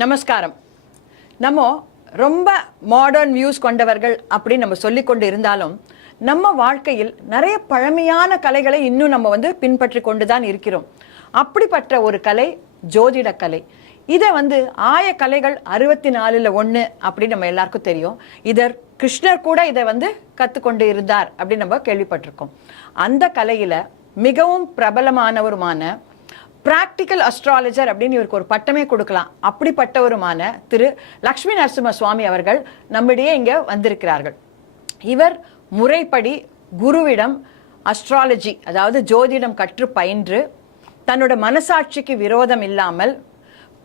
நமஸ்காரம். நம்ம ரொம்ப மாடர்ன் வியூஸ் கொண்டவர்கள் அப்படின்னு நம்ம சொல்லிக்கொண்டு இருந்தாலும் நம்ம வாழ்க்கையில் நிறைய பழமையான கலைகளை இன்னும் நம்ம பின்பற்றி கொண்டுதான் இருக்கிறோம். அப்படிப்பட்ட ஒரு கலை ஜோதிட கலை. இதை ஆய கலைகள் 64ல் 1 அப்படின்னு நம்ம எல்லாருக்கும் தெரியும். கிருஷ்ணர் கூட இதை கற்றுக்கொண்டு இருந்தார் அப்படின்னு நம்ம கேள்விப்பட்டிருக்கோம். அந்த கலையில மிகவும் பிரபலமானவருமான பிராக்டிக்கல் அஸ்ட்ராலஜர் அப்படின்னு இவருக்கு ஒரு பட்டமே கொடுக்கலாம். அப்படிப்பட்டவருமான திரு லக்ஷ்மி நரசிம்ம சுவாமி அவர்கள் நம்மிடையே இங்க வந்திருக்கிறார்கள். இவர் முறைப்படி குருவிடம் அஸ்ட்ராலஜி அதாவது ஜோதிடம் கற்று பயின்று தன்னோட மனசாட்சிக்கு விரோதம் இல்லாமல்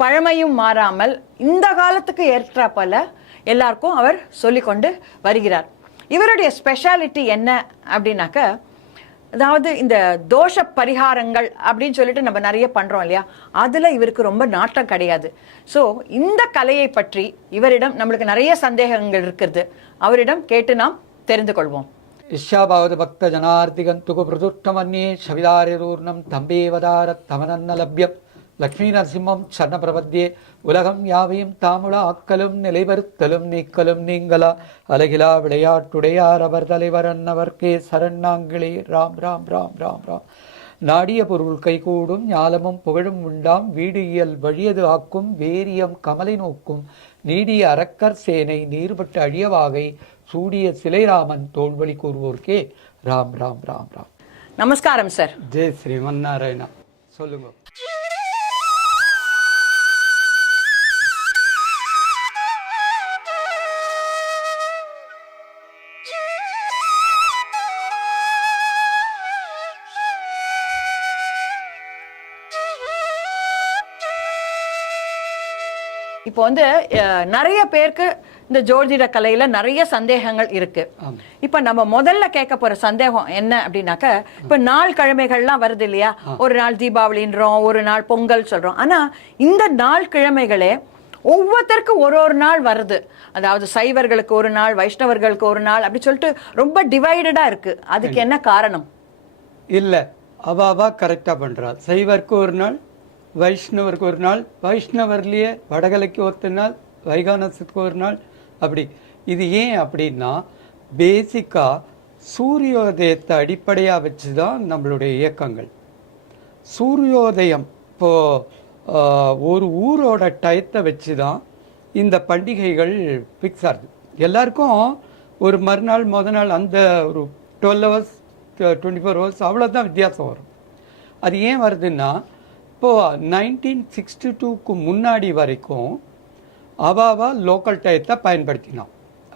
பழமையும் மாறாமல் இந்த காலத்துக்கு ஏற்றாப்பல எல்லாருக்கும் அவர் சொல்லிக்கொண்டு வருகிறார். இவருடைய ஸ்பெஷாலிட்டி என்ன அப்படின்னாக்க, அதாவது இந்த தோஷ பரிகாரங்கள் அப்படின்னு சொல்லிட்டு நம்ம நிறைய பண்றோம் இல்லையா, அதுல இவருக்கு ரொம்ப நாட்டம் கிடையாது. ஸோ இந்த கலையை பற்றி இவரிடம் நம்மளுக்கு நிறைய சந்தேகங்கள் இருக்கிறது. அவரிடம் கேட்டு நாம் தெரிந்து கொள்வோம். இஷ்யாபாவது பக்த ஜனார்த்திகந்துகு பிரதுஷ்டமன்யே ஷவிதாரிரூர்ணம் தம்பேவதார தமனன்ன லப்யம் லக்ஷ்மி நரசிம்மம் சரண பிரபத்தியே உலகம் யாவையும் தாமுள ஆக்கலும் நிலைவருத்தலும் நீக்கலும் நீங்களா அலகிலா விளையாட்டுடையார் அவர் தலைவர் அன்னவர்க்கே சரணாங்கிளே ராம் ராம் ராம் ராம் ராம். நாடிய பொருள் கைகூடும் ஞாலமும் புகழும் உண்டாம் வீடு இயல் வழியது ஆக்கும் வேரியம் கமலை நோக்கும் நீடிய அரக்கர் சேனை நீர்பட்டு அழியவாகை சூடிய சிலைராமன் தோல்வழி கூறுவோர்க்கே ராம் ராம் ராம் ராம். நமஸ்காரம் சார். ஜெய் ஸ்ரீமன் நாராயணா. சொல்லுங்க. இப்போ நிறைய பேருக்கு இந்த ஜோதிட கலையில நிறைய சந்தேகங்கள் இருக்கு. இப்ப நம்ம முதல்ல கேட்க போற சந்தேகம் என்ன அப்படின்னாக்க, இப்ப நாள் கிழமைகள்லாம் வருது இல்லையா, ஒரு நாள் தீபாவளின்றோம், ஒரு நாள் பொங்கல் சொல்றோம். ஆனா இந்த நாள் கிழமைகளே ஒவ்வொருத்தருக்கு ஒரு நாள் வருது. அதாவது சைவர்களுக்கு ஒரு நாள், வைஷ்ணவர்களுக்கு ஒரு நாள் அப்படி சொல்லிட்டு ரொம்ப டிவைடடா இருக்கு. அதுக்கு என்ன காரணம்? இல்ல, அவாவா கரெக்டா பண்றா. சைவருக்கு ஒரு நாள், வைஷ்ணவருக்கு ஒரு நாள், வைஷ்ணவர்லேயே வடகலைக்கு ஒருத்த நாள், வைகானசத்துக்கு ஒரு நாள், அப்படி. இது ஏன் அப்படின்னா, பேசிக்கா சூரியோதயத்தை அடிப்படையாக வச்சு தான் நம்மளுடைய இயக்கங்கள். சூரியோதயம் இப்போ ஒரு ஊரோட டயத்தை வச்சு தான் இந்த பண்டிகைகள் ஃபிக்ஸ் ஆகுது. எல்லாருக்கும் ஒரு மறுநாள் முத நாள் அந்த ஒரு 12 hours 24 hours அவ்வளோதான் வித்தியாசம் வரும். அது ஏன் வருதுன்னா, இப்போது 1962க்கு முன்னாடி வரைக்கும் அவாவா லோக்கல் டயத்தை பயன்படுத்தினோம்.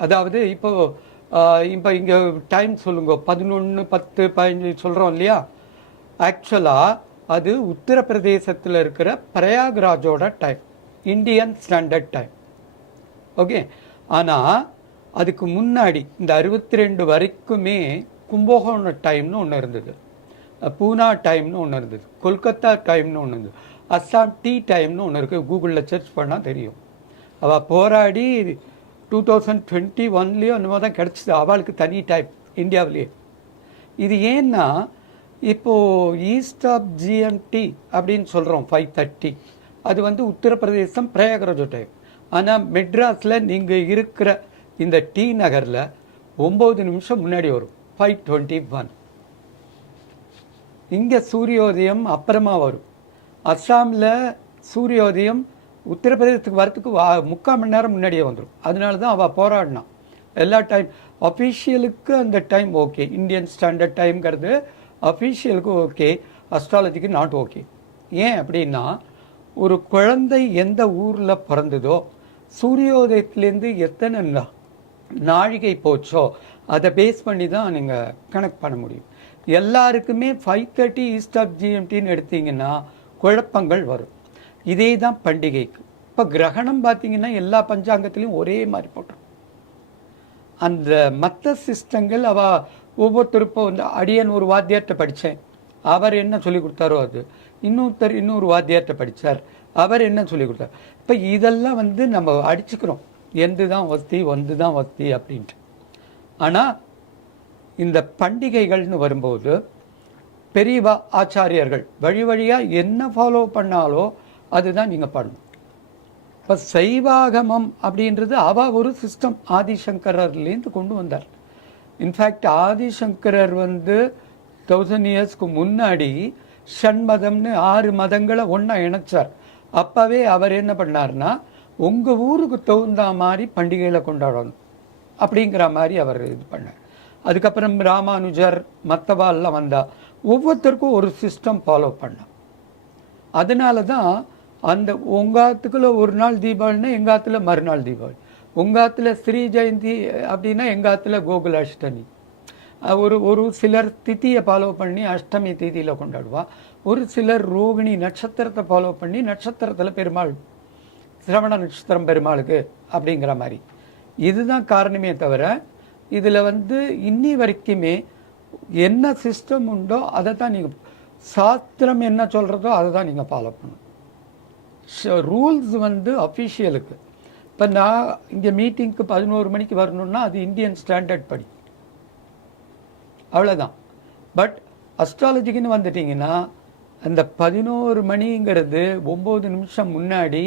அதாவது இப்போ இங்கே டைம் சொல்லுங்க, 11, 10, 15 சொல்கிறோம் இல்லையா. ஆக்சுவலாக அது உத்தரப்பிரதேசத்தில் இருக்கிற பிரயாக்ராஜோட time, Indian standard time. Okay. ஆனால் அதுக்கு முன்னாடி இந்த 62 வரைக்குமே கும்பகோண டைம்னு ஒன்று இருந்தது, பூனா டைம்னு ஒன்று இருந்தது, கொல்கத்தா டைம்னு ஒன்று இருந்தது, அஸ்ஸாம் டீ டைம்னு ஒன்று இருக்குது. கூகுளில் சர்ச் பண்ணால் தெரியும். அவள் போராடி 2021 அந்த மாதிரி தான் கிடச்சிது. அவளுக்கு தனி டைம் இந்தியாவிலேயே. இது ஏன்னா, இப்போது ஈஸ்ட் ஆஃப் ஜிஎம்டி அப்படின்னு சொல்கிறோம் 5:30, அது உத்தரப்பிரதேசம் பிரயாகராஜ் டைம். ஆனால் மெட்ராஸில் நீங்கள் இருக்கிற இந்த டி நகரில் 9 நிமிஷம் முன்னாடி வரும், 5:21. இங்கே சூரியோதயம் அப்புறமா வரும். அஸ்ஸாமில் சூரியோதயம் உத்தரப்பிரதேசத்துக்கு வரத்துக்கு 3/4 மணி நேரம் முன்னாடியே வந்துடும். அதனால தான் அவள் போராடினான். எல்லா டைம் அஃபீஷியலுக்கு அந்த டைம் ஓகே, இந்தியன் ஸ்டாண்டர்ட் டைம்ங்கிறது அஃபீஷியலுக்கு ஓகே, அஸ்ட்ராலஜிக்கு நாட் ஓகே. ஏன் அப்படின்னா, ஒரு குழந்தை எந்த ஊரில் பிறந்ததோ சூரியோதயத்துலேருந்து எத்தனை நாழிகை போச்சோ அதை பேஸ் பண்ணி தான் நீங்கள் கனெக்ட் பண்ண முடியும். எல்லாருக்குமே 5:30 ஈஸ்ட் ஆஃப் ஜிஎம்டின்னு எடுத்தீங்கன்னா குழப்பங்கள் வரும். இதே தான் பண்டிகைக்கு. இப்போ கிரகணம் பார்த்தீங்கன்னா எல்லா பஞ்சாங்கத்திலையும் ஒரே மாதிரி போட்டுரும். அந்த மற்ற சிஸ்டங்கள் ஒவ்வொருத்தருக்கும் அடியன் ஒரு வாத்தியார்கிட்ட படித்தேன், அவர் என்ன சொல்லி கொடுத்தாரோ அது, இன்னொரு வாத்தியார்கிட்ட படித்தார், அவர் என்ன சொல்லி கொடுத்தார். இப்போ இதெல்லாம் நம்ம அடிச்சுக்கிறோம், எந்து தான் வசதி அப்படின்ட்டு. ஆனால் இந்த பண்டிகைகள்னு வரும்போது பெரியவா ஆச்சாரியர்கள் வழி வழியாக என்ன ஃபாலோ பண்ணாலோ அதுதான் நீங்கள் பண்ணணும். இப்போ சைவாகமம் அப்படின்றது ஒரு சிஸ்டம் ஆதிசங்கரர்லேருந்து கொண்டு வந்தார். இன்ஃபேக்ட் ஆதிசங்கரர் 1000 இயர்ஸ்க்கு முன்னாடி ஷண்மதம்னு 6 மதங்களை ஒன்றா இணைச்சார். அப்போவே அவர் என்ன பண்ணார்னா, உங்கள் ஊருக்கு தகுந்த மாதிரி பண்டிகைகளை கொண்டாடணும் அப்படிங்கிற மாதிரி அவர் இது பண்ணார். அதுக்கப்புறம் ராமானுஜர் மற்றவாள்லாம் வந்தால் ஒவ்வொருத்தருக்கும் ஒரு சிஸ்டம் ஃபாலோ பண்ணார். அதனால தான் அந்த உங்காத்துக்குள்ள ஒரு நாள் தீபாவளினா எங்காத்துல மறுநாள் தீபாவளி, உங்காத்துல ஸ்ரீ ஜெயந்தி அப்படின்னா எங்காத்துல கோகுலாஷ்டமி. ஒரு சிலர் திதியை ஃபாலோ பண்ணி அஷ்டமி திதியில் கொண்டாடுவா. ஒரு சிலர் ரோகிணி நட்சத்திரத்தை ஃபாலோ பண்ணி நட்சத்திரத்தில் பெருமாள், சிரவண நட்சத்திரம் பெருமாளுக்கு அப்படிங்கிற மாதிரி. இதுதான் காரணமே தவிர இதில் இன்னி வரைக்குமே என்ன சிஸ்டம் உண்டோ அதை தான் நீங்கள், சாஸ்திரம் என்ன சொல்கிறதோ அதை தான் நீங்கள் ஃபாலோ பண்ணணும். ரூல்ஸ் அஃபிஷியலுக்கு. இப்போ நான் இங்கே மீட்டிங்க்கு 11 மணிக்கு வரணும்னா அது இந்தியன் ஸ்டாண்டர்ட் படி, அவ்வளோதான். பட் அஸ்ட்ராலஜிக்குன்னு வந்துட்டிங்கன்னா அந்த 11 மணிங்கிறது 9 நிமிஷம் முன்னாடி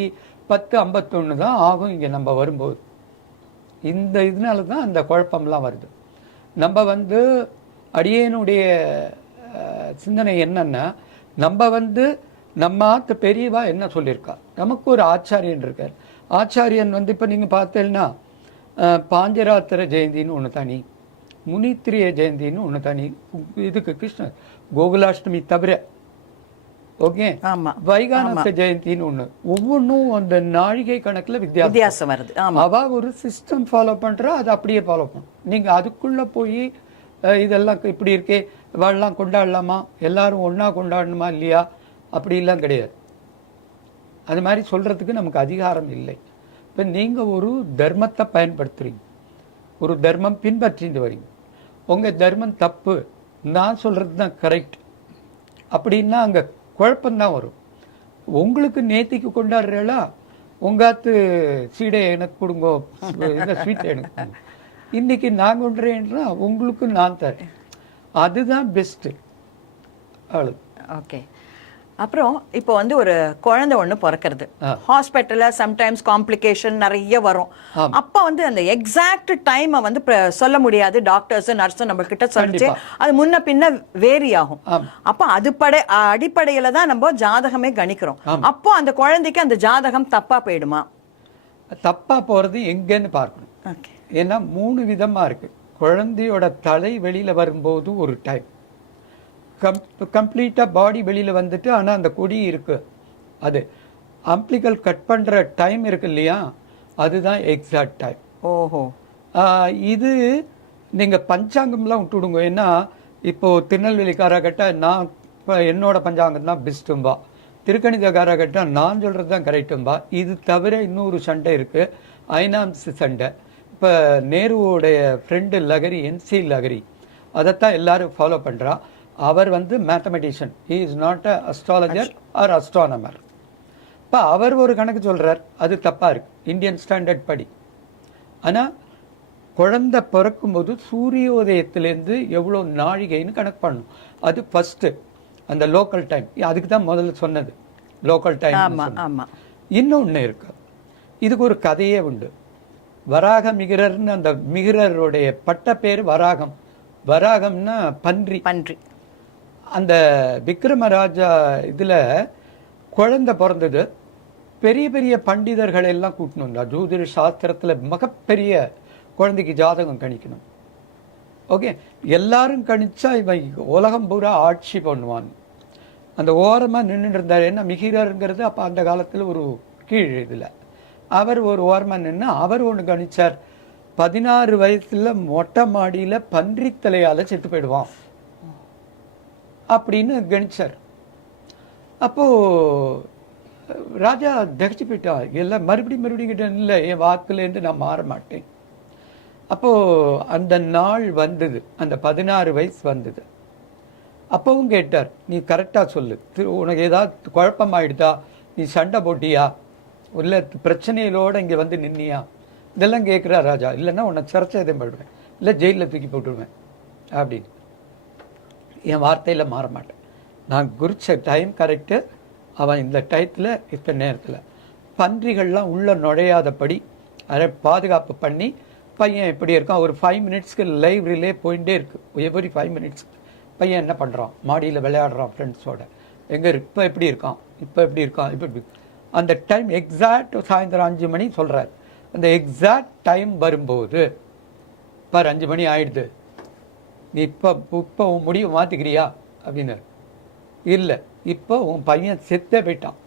10:51 தான் ஆகும் இங்கே நம்ம வரும்போது. இந்த இதனால தான் அந்த குழப்பம்லாம் வருது. நம்ம அடியேனுடைய சிந்தனை என்னன்னா, நம்ம நம்ம ஆத்து பெரியவா என்ன சொல்லியிருக்கா, நமக்கு ஒரு ஆச்சாரியன் இருக்கார். ஆச்சாரியன் இப்போ நீங்கள் பார்த்தீங்கன்னா பாஞ்சராத்திர ஜெயந்தின்னு ஒன்று தனி, முனித்திரிய ஜெயந்தின்னு ஒன்று தனி, இதுக்கு கிருஷ்ணர் கோகுலாஷ்டமி தவிர. ஓகே, வைகானச ஜெயந்தின்னு ஒன்று, ஒவ்வொன்றும் அந்த நாழிகை கணக்கில் வித்தியாசம் வருது. அவ ஒரு சிஸ்டம் ஃபாலோ பண்ணுறா, அதை அப்படியே ஃபாலோ பண்ணும். நீங்கள் அதுக்குள்ளே போய் இதெல்லாம் இப்படி இருக்கே, இவாள்லாம் கொண்டாடலாமா, எல்லாரும் ஒன்றா கொண்டாடணுமா இல்லையா, அப்படிலாம் கிடையாது. அது மாதிரி சொல்கிறதுக்கு நமக்கு அதிகாரம் இல்லை. இப்போ நீங்கள் ஒரு தர்மத்தை பயன்படுத்துகிறீங்க, ஒரு தர்மம் பின்பற்றிட்டு வரீங்க, உங்கள் தர்மம் தப்பு, நான் சொல்கிறது தான் கரெக்ட் அப்படின்னா அங்கே குழப்பம்தான் வரும். உங்களுக்கு நேத்திக்கு கொண்டாடுறா, உங்காத்து சீடை எனக்கு கொடுங்கோ, இந்த ஸ்வீட் எனக்கு கொடுங்க, இன்னைக்கு நான் கொண்டுறேன்னா உங்களுக்கு நான் தரேன், அதுதான் பெஸ்ட்டு. அவ்வளோ. ஓகே. அப்புறம் இப்போ ஒரு குழந்தை ஒன்று பிறக்கிறது, ஹாஸ்பிட்டல்ல சம்டைம்ஸ் காம்ப்ளிகேஷன் நிறைய வரும். அப்போ அந்த எக்ஸாக்ட் டைமை சொல்ல முடியாது, டாக்டர்ஸ் நர்ஸும் நம்ம கிட்ட சொல்லிச்சு, அது முன்ன பின்ன வேரி ஆகும். அப்போ அடிப்படையில தான் நம்ம ஜாதகமே கணிக்கிறோம். அப்போ அந்த குழந்தைக்கு அந்த ஜாதகம் தப்பா போயிடுமா? தப்பா போறது எங்கன்னு பார்க்கணும். ஏன்னா 3 விதமா இருக்கு. குழந்தையோட தலை வெளியில வரும்போது ஒரு டைம், கம்ப்ளீட்டாக பாடி வெளியில் வந்துட்டு ஆனால் அந்த கொடி இருக்கு, அது அம்பிளிக்கல் கட் பண்ணுற டைம் இருக்கு இல்லையா, அதுதான் எக்ஸாக்ட் டைம். ஓஹோ. இது நீங்கள் பஞ்சாங்கம்லாம் விட்டுடுங்க. ஏன்னா இப்போது திருநெல்வேலிக்காரர்கிட்ட நான் இப்போ என்னோட பஞ்சாங்கம் தான் பெஸ்ட்டும்பா, திருக்கணிதக்காரர்கிட்ட நான் சொல்கிறது தான் கரெக்டும்பா. இது தவிர இன்னொரு சண்டை இருக்குது, ஐனாம்ஸ் சண்டை. இப்போ நேருவோடைய ஃப்ரெண்டு லகரி, NC லகரி, அதைத்தான் எல்லாரும் ஃபாலோ பண்ணுறா. அவர் mathematician, he is not a astrologer or astronomer. இப்போ அவர் ஒரு கணக்கு சொல்கிறார், அது தப்பாக இருக்கு இந்தியன் ஸ்டாண்டர்ட் படி. ஆனால் குழந்தை பிறக்கும்போது சூரியோதயத்திலேருந்து எவ்வளோ நாழிகைன்னு கணக்கு பண்ணணும். அது ஃபஸ்ட்டு அந்த லோக்கல் டைம், அதுக்கு தான் முதல்ல சொன்னது லோக்கல் டைம். இன்னொன்று இருக்கு, இதுக்கு ஒரு கதையே உண்டு. வராக மிகிரர்னு, அந்த மிகிரருடைய பட்ட பேர் வராகம். வராகம்னா பன்றி. பன்றி. அந்த விக்ரமராஜா இதில் குழந்தை பிறந்தது, பெரிய பெரிய பண்டிதர்கள் எல்லாம் கூட்டணும் வந்தா. ஜோதிட சாஸ்திரத்தில் மிகப்பெரிய குழந்தைக்கு ஜாதகம் கணிக்கணும். ஓகே, எல்லாரும் கணிச்சா இவன் உலகம் பூரா ஆட்சி பண்ணுவான். அந்த ஓரமாக நின்றுட்டு இருந்தார். ஏன்னா மிகிரருங்கிறது அப்போ அந்த காலத்தில் ஒரு கீழ் இதில், அவர் ஒரு ஓரமாக நின்று அவர் ஒன்று கணிச்சார், 16 வயசுல மொட்டை மாடியில் பன்றித்தலையால் செத்து போயிடுவான் அப்படின்னு கணிச்சார். அப்போ ராஜா தகச்சு போயிட்டா, எல்லாம் மறுபடியும் கிட்ட இல்லை, என் வாக்குலேருந்து நான் மாற மாட்டேன். அப்போ அந்த நாள் வந்தது, அந்த 16 வயசு வந்தது. அப்பவும் கேட்டார், நீ கரெக்டாக சொல்லு, உனக்கு ஏதாவது குழப்பமாயிடுதா, நீ சண்டை போட்டியா, இல்லை பிரச்சனைகளோட இங்கே நின்னியா, இதெல்லாம் கேட்குறா ராஜா. இல்லைன்னா உன்னை சிறைச்சேதம் பண்ணிடுவேன், இல்லை ஜெயிலில் தூக்கி போட்டுடுவேன் அப்படின்னு. என் வார்த்தையில் மாற மாட்டேன், நான் குறித்த டைம் கரெக்டு, அவன் இந்த டயத்தில் இத்தனை நேரத்தில் பன்றிகள்லாம் உள்ள நுழையாதபடி அதை பாதுகாப்பு பண்ணி பையன் எப்படி இருக்கான். ஒரு 5 மினிட்ஸ்க்கு லைவ் ரிலே போயிட்டே இருக்கு. எவ்ரி 5 மினிட்ஸ் பையன் என்ன பண்ணுறான், மாடியில் விளையாடுறான் ஃப்ரெண்ட்ஸோட, எங்கே இப்போ எப்படி இருக்கான், இப்போ எப்படி இருக்கான், இப்போ எப்படி. அந்த டைம் எக்ஸாக்ட் சாயந்தரம் 5 மணி சொல்கிறார். அந்த எக்ஸாக்ட் டைம் வரும்போது பார் 5 மணி ஆயிடுது, நீ இப்போ உன் முடிவை மாற்றிக்கிறியா அப்படின்னு. இல்லை, இப்போ உன் பையன் செத்தே போயிட்டான்,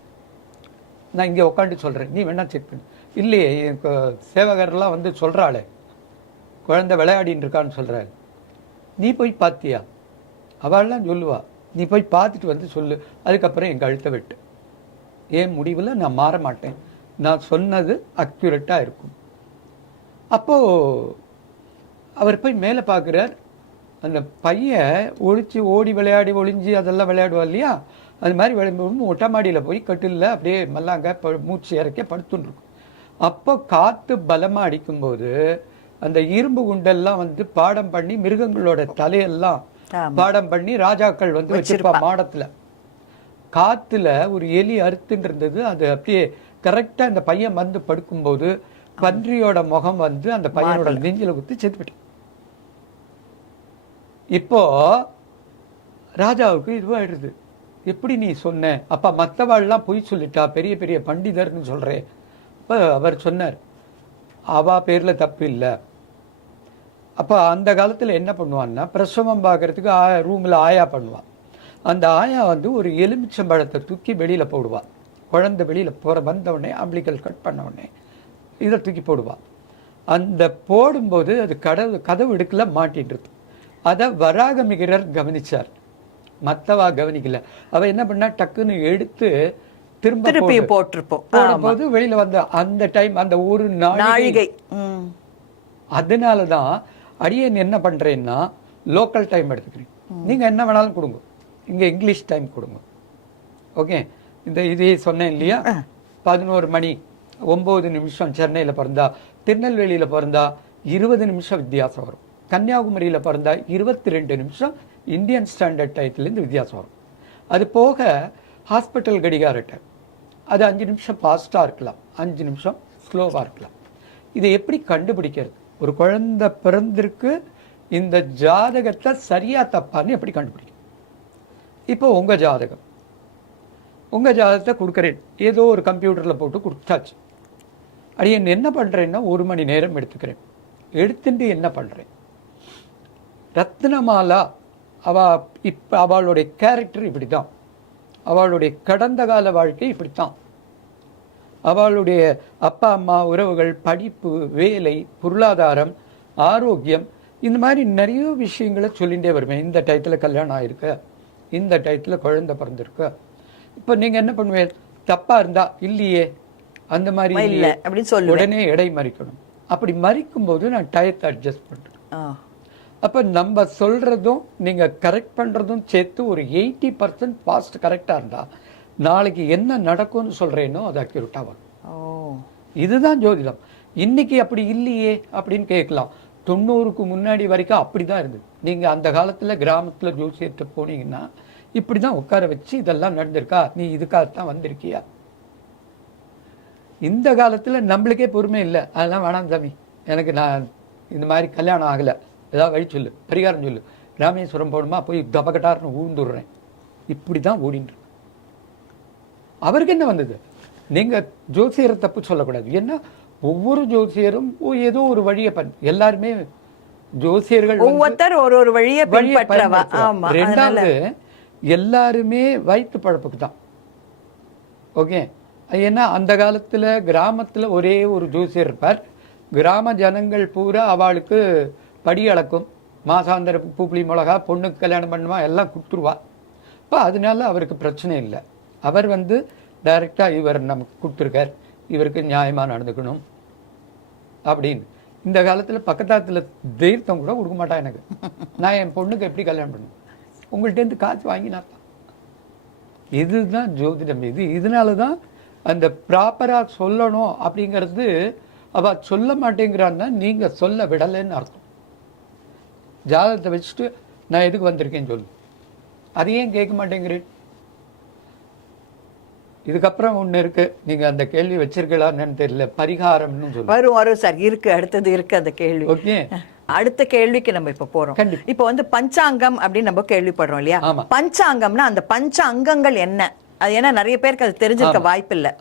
நான் இங்கே உட்காந்து சொல்கிறேன், நீ வேணா செக் பண்ணு. இல்லையே, எனக்கு சேவகர்லாம் வந்து சொல்கிறாளே குழந்தை விளையாடின்னு இருக்கான்னு சொல்கிறாரு, நீ போய் பார்த்தியா, அவள்லாம் சொல்லுவா, நீ போய் பார்த்துட்டு வந்து சொல்லு, அதுக்கப்புறம் எங்கள் கழுத்தை வெட்டு. என் முடிவில் நான் மாற மாட்டேன், நான் சொன்னது அக்யூரேட்டாக இருக்கும். அப்போது அவர் போய் மேலே பார்க்குறார். அந்த பையன் ஓடி விளையாடி ஒளிஞ்சு அதெல்லாம் விளையாடுவா இல்லையா, அது மாதிரி விளையாடும் மொட்டை மாடியில் போய் கட்டிலில் அப்படியே மல்லாங்க மூச்சு இறக்க படுத்துன்னு இருக்கும். அப்போ காற்று பலமாக அடிக்கும்போது அந்த இரும்பு குண்டெல்லாம் வந்து பாடம் பண்ணி மிருகங்களோட தலையெல்லாம் பாடம் பண்ணி ராஜாக்கள் வந்து வச்சிருப்பா மாடத்தில். காற்றுல ஒரு எலி அறுத்துன்னு இருந்தது, அது அப்படியே கரெக்டாக அந்த பையன் வந்து படுக்கும்போது பன்றியோட முகம் வந்து அந்த பையனோட நெஞ்சில குத்தி செத்துவிட்டு. இப்போ ராஜாவுக்கு இதுவாயிடுது, எப்படி நீ சொன்ன, அப்ப மற்றவாள்லாம் பொய் சொல்லிட்டா, பெரிய பெரிய பண்டிதர்னு சொல்றேன். அப்ப அவர் சொன்னார், அவா பேர்ல தப்பு இல்லை. அப்ப அந்த காலத்துல என்ன பண்ணுவான்னா, பிரசவம் பார்க்கறதுக்கு ரூம்ல ஆயா பண்ணுவான். அந்த ஆயா வந்து ஒரு எலுமிச்சம்பழத்தை தூக்கி வெளியில போடுவாள். குழந்தை வெளியில வந்த உடனே அம்பிளிக்கல் கட் பண்ண உடனே இதை தூக்கி போடுவாள். அந்த போடும்போது அது கதவு இடுக்கல மாட்டின்றது. அதை வராகமிகிரர் கவனிச்சார், மத்தவா கவனிக்கல. அவ என்ன பண்ணா, டக்குன்னு எடுத்து திருப்பி போடும்போது வெளியில வந்த அந்த டைம் அந்த ஒரு நாழிகை. அதனாலதான் அடியேன் என்ன பண்றேன்னா, லோக்கல் டைம் எடுத்துக்கிறேன், நீங்க என்ன வேணாலும் கொடுங்க, இங்க இங்கிலீஷ் டைம் கொடுங்க. ஓகே, இதே சொன்னேன் இல்லையா, 11 மணி 9 நிமிஷம் சென்னையில் பிறந்தா, திருநெல்வேலியில் பிறந்தா 20 நிமிஷம் வித்தியாசம் வரும், கன்னியாகுமரியில் பிறந்தா 22 நிமிஷம் இந்தியன் ஸ்டாண்டர்ட் டயத்துலேருந்து வித்தியாசம் வரும். அது போக ஹாஸ்பிட்டல் கடிகார டைம், அது 5 நிமிஷம் ஃபாஸ்ட்டாக இருக்கலாம், 5 நிமிஷம் ஸ்லோவாக இருக்கலாம். இதை எப்படி கண்டுபிடிக்கிறது? ஒரு குழந்தை பிறந்திருக்கு, இந்த ஜாதகத்தை சரியா தப்பான்னு எப்படி கண்டுபிடிக்கும்? இப்போ உங்கள் ஜாதகத்தை கொடுக்குறேன், ஏதோ ஒரு கம்ப்யூட்டரில் போட்டு கொடுத்தாச்சு. அடியேன் என்ன பண்ணுறேன்னா, 1 மணி நேரம் எடுத்துக்கிறேன். எடுத்துட்டு என்ன பண்ணுறேன், ரத்னமாலா அவளுடைய கேரக்டர் இப்படி தான், அவளுடைய கடந்த கால வாழ்க்கை இப்படித்தான், அவளுடைய அப்பா அம்மா உறவுகள், படிப்பு, வேலை, பொருளாதாரம், ஆரோக்கியம், இந்த மாதிரி நிறைய விஷயங்களை சொல்லிகிட்டே வருவேன். இந்த டயத்தில் கல்யாணம் ஆயிருக்கு, இந்த டயத்தில் குழந்தை பிறந்திருக்கு. இப்போ நீங்கள் என்ன பண்ணுவேன், தப்பா இருந்தா இல்லையே அந்த மாதிரி இல்லை அப்படின்னு சொல்லி உடனே எடை மறிக்கணும். அப்படி மறிக்கும் போது நான் டயத்தை அட்ஜஸ்ட் பண்ணுறேன். அப்போ நம்ம சொல்றதும் நீங்க கரெக்ட் பண்றதும் சேர்த்து ஒரு 80% ஃபாஸ்ட் கரெக்டா இருந்தா, நாளைக்கு என்ன நடக்கும்னு சொல்றேனோ அது அக்யூரேட்டா வரும். இதுதான் ஜோதிடம். இன்னைக்கு அப்படி இல்லையே அப்படின்னு கேட்கலாம். 90க்கு முன்னாடி வரைக்கும் அப்படிதான் இருந்தது. நீங்க அந்த காலத்துல கிராமத்துல ஜோசியத்தை போனீங்கன்னா இப்படிதான் உட்கார வச்சு, இதெல்லாம் நடந்திருக்கா, நீ இதுக்காகத்தான் வந்திருக்கியா. இந்த காலத்துல நம்மளுக்கே பொறுமை இல்லை, அதெல்லாம் வேணாம் சாமி, எனக்கு நான் இந்த மாதிரி கல்யாணம் ஆகலை, ஏதாவது வழி சொல்லு, பரிகாரம் சொல்லு, ராமேஸ்வரம் போகணுமா, போய் தபகட்டார்னு ஊழ்ந்துடுறேன். இப்படி தான் ஓடின்னு. அவருக்கு என்ன வந்தது? நீங்கள் ஜோசியரை தப்பு சொல்லக்கூடாது. ஏன்னா ஒவ்வொரு ஜோசியரும் ஏதோ ஒரு வழியை எல்லாருமே ஜோசியர்கள் ஒவ்வொருத்தர் ஒரு வழியை ரெண்டாவது எல்லாருமே வயிற்று பழப்புக்கு தான். ஓகே, ஏன்னா அந்த காலத்தில் கிராமத்தில் ஒரே ஒரு ஜோசியர் இருப்பார். கிராம ஜனங்கள் பூரா அவளுக்கு படி அளக்கும், மாசாந்திர பூப்புளி மிளகா, பொண்ணுக்கு கல்யாணம் பண்ணுவா, எல்லாம் கொடுத்துருவா. இப்போ அதனால அவருக்கு பிரச்சனை இல்லை. அவர் வந்து டைரெக்டாக இவர் நமக்கு கொடுத்துருக்கார், இவருக்கு நியாயமாக நடந்துக்கணும் அப்படின்னு. இந்த காலத்தில் பக்கத்தாத்தில் தீர்த்தம் கூட கொடுக்க மாட்டா எனக்கு. நான் என் பொண்ணுக்கு எப்படி கல்யாணம் பண்ணுவேன், உங்கள்கிட்டேருந்து காசு வாங்கினாத்தான். இதுதான் ஜோதிடம். இதனால தான் அந்த ப்ராப்பராக சொல்லணும் அப்படிங்கிறது அவ சொல்ல மாட்டேங்கிறான்னா நீங்கள் சொல்ல விடலைன்னு அர்த்தம். ஜாதகத்தை வச்சுட்டு நான் எதுக்கு வந்திருக்கேன்னு சொல்லு, அதையும் கேட்க மாட்டேங்கிறேன். இதுக்கப்புறம் ஒண்ணு இருக்கு, நீங்க அந்த கேள்வி வச்சிருக்கலாம்னு தெரியல, பரிகாரம்னு சொல்லுவாங்க. வரும் வரும் சார், இருக்கு, அடுத்தது இருக்கு அந்த கேள்வி. ஓகே, அடுத்த கேள்விக்கு நம்ம இப்ப போறோம். கண்டிப்பா. இப்போ வந்து பஞ்சாங்கம் அப்படின்னு நம்ம கேள்விப்படுறோம் இல்லையா? ஆமா. பஞ்சாங்கம்னா அந்த பஞ்ச அங்கங்கள் என்ன? அது ஏன்னா நிறைய பேருக்கு அது தெரிஞ்சிருக்க வாய்ப்பு இல்ல.